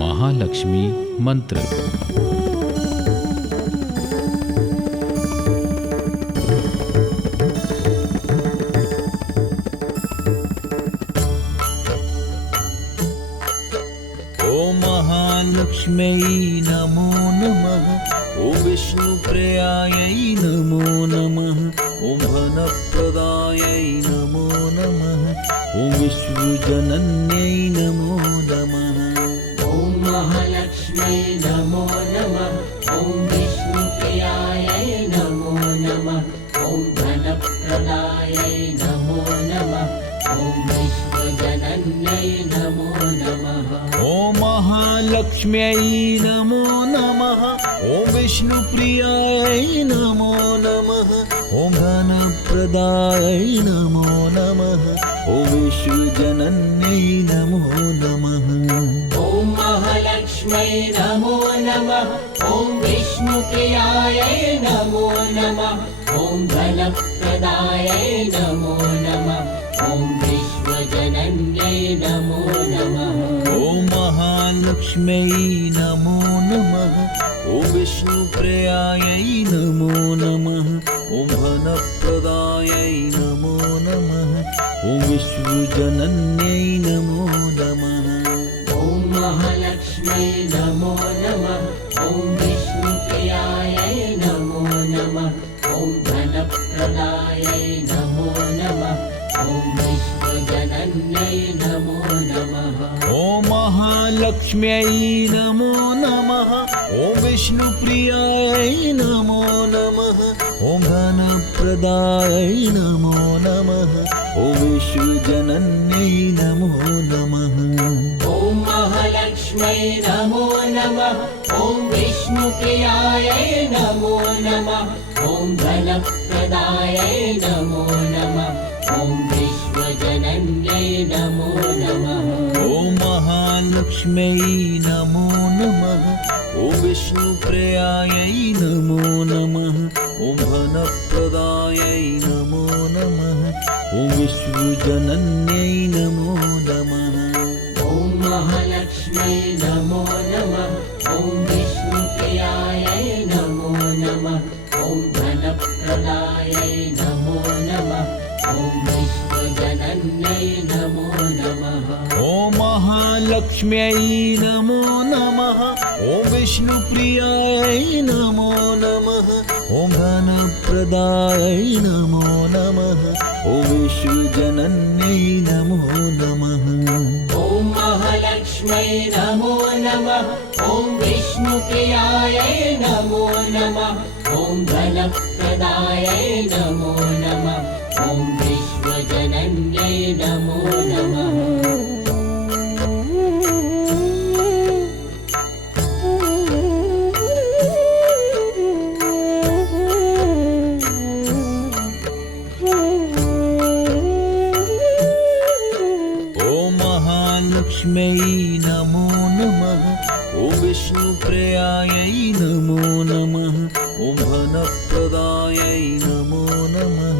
महालक्ष्मी मंत्र। ओम महालक्ष्म्यै नमो नमः। ओम विष्णुप्रियायै नमो नमः। ओम धनप्रदायै नमो नमः। ओम विश्वजनन्यै नमो नमः। ओम महालक्ष्म्यै नमो नमः। ओम विष्णुप्रियायै नमो नमः। ओम धनप्रदायै नमो नमः। ओम विश्वजनन्यै नमो नमः। ओम महालक्ष्म्यै नमो नमः। ओम विष्णुप्रियायै नमो नमः। ओम धनप्रदायै नमो नमः। ओम विश्वजनन्यै नमो नमः। ओम महालक्ष्म्यै नमो नमः। ओम विष्णुप्रियायै नमो नमः। ओम धनप्रदायै नमो नमः। ओम विश्वजनन्यै नमो नमः। ओम महालक्ष्म्यै नमो नमः। ओम विष्णुप्रियायै नमो नमः। ओम धनप्रदायै नमो नमः। ओम विश्वजनन्यै नमो नमः। ओम महालक्ष्म्यै नमो नमः। ओम विष्णुप्रियायै नमो नमः। ओम धनप्रदायै नमो नमः। ओम विश्वजनन्यै नमो नमः। ओम महालक्ष्म्यै नमो नमः। ओम विष्णुप्रियायै नमो नमः। ओम धनप्रदायै नमो नमः। ओम विश्वजनन्यै नमो नमः। ओम महालक्ष्म्यै नमो नमः। ओम विष्णुप्रियायै नमो नमः। ओम धनप्रदायै नमो नमः। ओम विश्वजनन्यै नमो नमः। ओम महालक्ष्म्यै नमो नमः। ओम विष्णुप्रियायै नमो नमः। ओम धनप्रदायै नमो नमः। ओम विश्वजनन्यै नमो नमः। ओम महालक्ष्म्यै नमो नमः। ओम विष्णुप्रियायै नमो नमः। ओम धनप्रदायै नमो नमः। ओम विश्वजनन्यै नमो नमः। ओम महालक्ष्म्यै नमो नमः। ओम विष्णुप्रियायै नमो नमः। ओम धनप्रदायै नमो नमः। ओम विश्वजनन्यै नमो नमः। ओम महालक्ष्म्यै नमो नमः। ओम विष्णुप्रियायै नमो नमः। ओम धनप्रदायै नमो नमः। ओम विश्वजनन्यै नमो नमः। महालक्ष्म्यै नमो नमः। ओम विष्णुप्रियायै नमो नमः। ओम धनप्रदायै नमो नमः।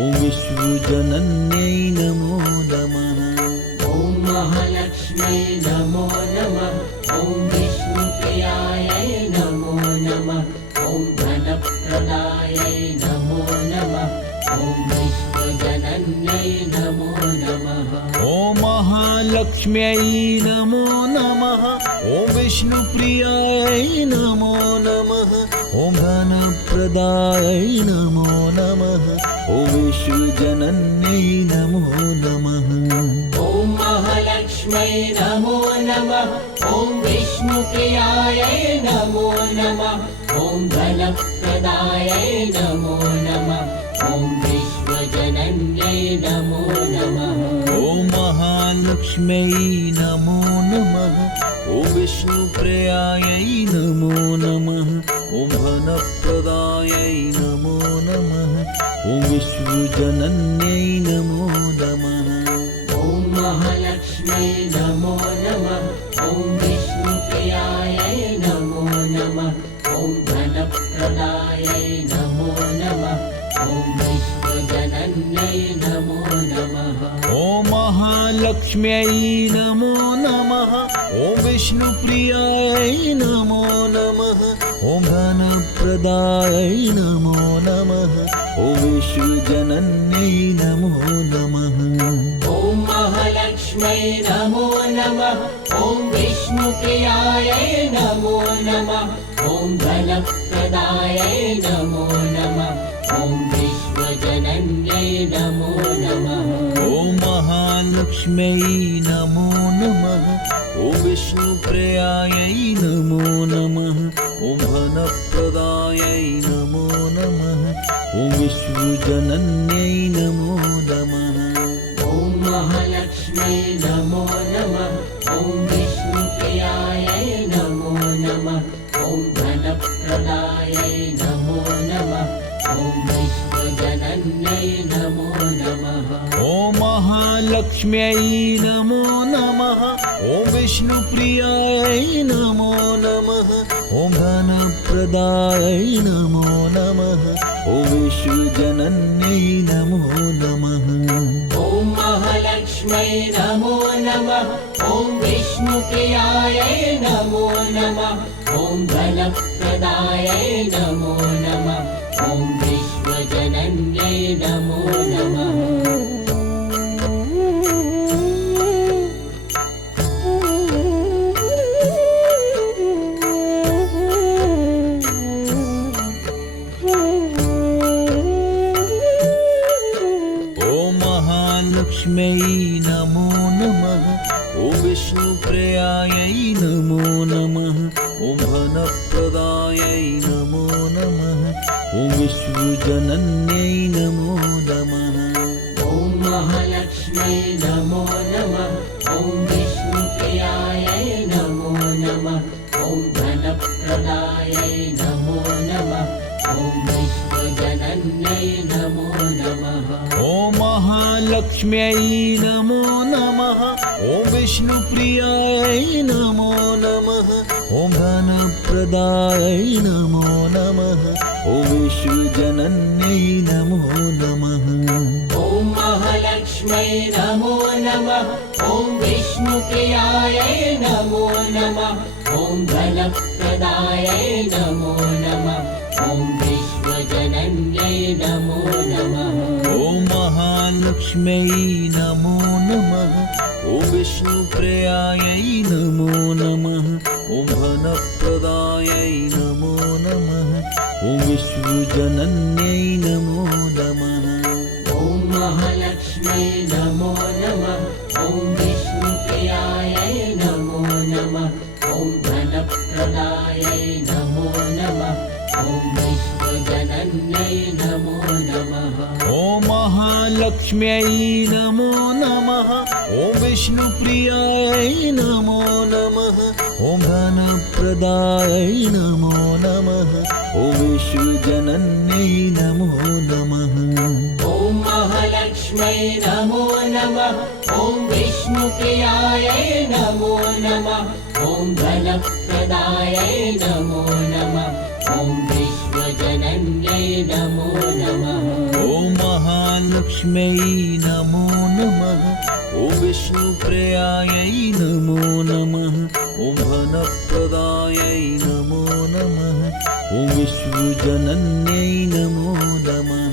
ओम विश्वजनन्यै नमो नमः। ओम महालक्ष्म्यै नमो नमः। ओम विष्णुप्रियायै नमो नमः। ओम धनप्रदायै नमो नमः। ओम विश्वजनन्यै नमो नमः। ओम महालक्ष्म्यै नमो नमः। ओम विष्णुप्रियायै नमो नमः। ओम धनप्रदायै नमो नमः। ओम विश्वजनन्यै नमो नमः। ओम महालक्ष्म्यै नमो नमः। ओम विष्णुप्रियायै नमो नमः। ओम धनप्रदायै नमो नमः। ओम विश्वजनन्यै नमो नमः। ओम महालक्ष्म्यै नमो नमः। ओम विष्णुप्रियायै नमो नमः। ओम धनप्रदायै नमो नमः। ओम विश्वजनन्यै नमो नमः। ओम महालक्ष्म्यै नमो नमः। ओम विष्णुप्रियायै नमो नमः। ओम धनप्रदायै नमो नमः। ओम विश्वजनन्यै नमो नमः। ओम महालक्ष्म्यै महालक्ष्म्यै नमो नमः ॐ विष्णुप्रियायै नमो नमः ॐ धनप्रदायै नमो नमः ॐ विश्वजनन्यै नमो नमः ॐ महालक्ष्म्यै नमो नमः ॐ विष्णुप्रियायै नमो नमः ॐ धनप्रदायै नमो नमः ॐ विश्वजनन्यै नमो नमः ॐ महालक्ष्म्यै नमो नमः ॐ विष्णुप्रियायै नमो नमः ॐ धनप्रदायै नमो नमः ॐ विश्वजनन्यै नमो नमः ॐ महालक्ष्म्यै नमो नमः ॐ विष्णुप्रियायै नमो नमः ॐ धनप्रदायै नमो नमः ॐ विश्वजनन्यै नमो नमः ॐ महालक्ष्म्यै नमो नमः ॐ विष्णुप्रियायै नमो नमः ॐ धनप्रदायै नमो नमः ॐ विश्वजनन्यै नमो नमः ॐ महालक्ष्म्यै नमो नमः ॐ विष्णुप्रियायै नमो नमः ॐ धनप्रदायै नमो नमः ॐ विश्वजनन्यै नमो नमः लक्ष्म्यै नमो नमः ॐ विष्णुप्रियायै नमो नमः ॐ धनप्रदायै नमो नमः ॐ विश्वजनन्यै नमो नमः ॐ महालक्ष्म्यै नमो नमः ॐ विष्णुप्रियायै नमो नमः ॐ धनप्रदायै नमो नमः ॐ विश्वजनन्यै नमो नमः ॐ महालक्ष्म्यै नमो नमः ॐ विष्णुप्रियायै नमो नमः ॐ धनप्रदायै नमो नमः ॐ विश्वजनन्यै नमो नमः ॐ महालक्ष्म्यै नमो नमः ॐ विष्णुप्रियायै नमो नमः ॐ धनप्रदायै नमो नमः ॐ विश्वजनन्यै नमो नमः ॐ महालक्ष्म्यै नमो नमः ॐ विष्णुप्रियायै नमो नमः ॐ धनप्रदायै नमो नमः ॐ विश्वजनन्यै नमो नमः ॐ महालक्ष्म्यै नमो नमः ॐ विष्णुप्रियायै नमो नमः ॐ धनप्रदायै नमो नमः ॐ विश्वजनन्यै नमो नमः ॐ महालक्ष्म्यै नमो नमः ॐ विष्णुप्रियायै नमो नमः ॐ धनप्रदायै नमो नमः ॐ विश्वजनन्यै नमो नमः ॐ महालक्ष्म्यै नमो नमः ॐ विष्णुप्रियायै नमो नमः ॐ धनप्रदायै नमो नमः ॐ विश्वजनन्यै नमो नमः ॐ महालक्ष्म्यै नमो नमः ॐ विष्णुप्रियायै नमो नमः ॐ धनप्रदायै नमो नमः ॐ विश्वजनन्यै नमो नमः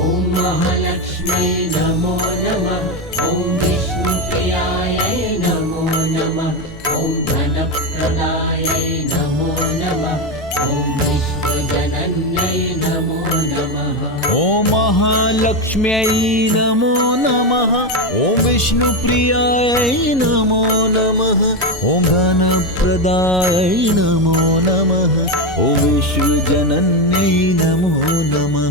ॐ महालक्ष्म्यै नमो नमः ॐ विष्णुप्रियायै नमो नमः ॐ धनप्रदायै नमो नमः ॐ विश्वजनन्यै नमो नमः ॐ महालक्ष्म्यै नमो नमः ॐ विष्णुप्रियायै नमो नमः ॐ धनप्रदायै नमो नमः ॐ विश्वजनन्यै नमो नमः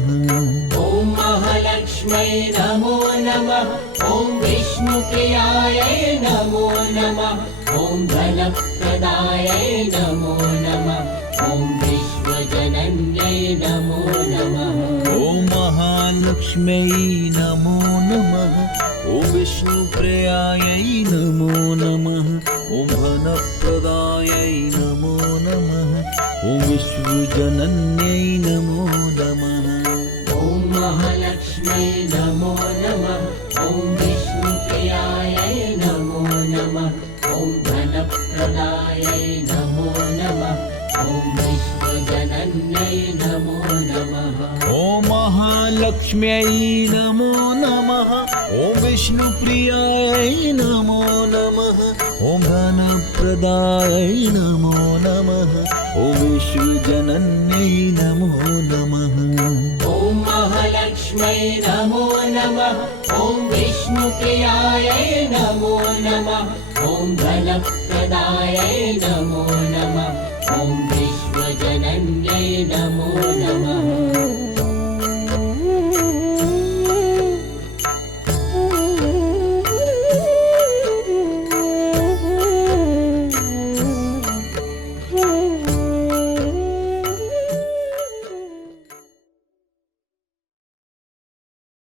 ॐ महालक्ष्म्यै नमो नमः ॐ विष्णुप्रियायै नमो नमः ॐ धनप्रदायै नमो नमः ॐ विश्वजनन्यै नमो नमः ॐ महालक्ष्म्यै नमो नमः ॐ विष्णुप्रियायै नमो नमः ॐ धनप्रदायै नमो नमः ॐ विश्वजनन्यै नमो नमः ॐ महालक्ष्म्यै नमो नमः ॐ विष्णुप्रियायै महालक्ष्म्यै नमो नमः ॐ विष्णुप्रियायै नमो नमः ॐ धनप्रदायै नमो नमः ॐ विश्वजनन्यै नमो नमः ॐ महालक्ष्म्यै नमो नमः ॐ विष्णुप्रियायै नमो नमः ॐ धनप्रदायै नमो नमः ॐ विश्वजनन्यै नमो नमः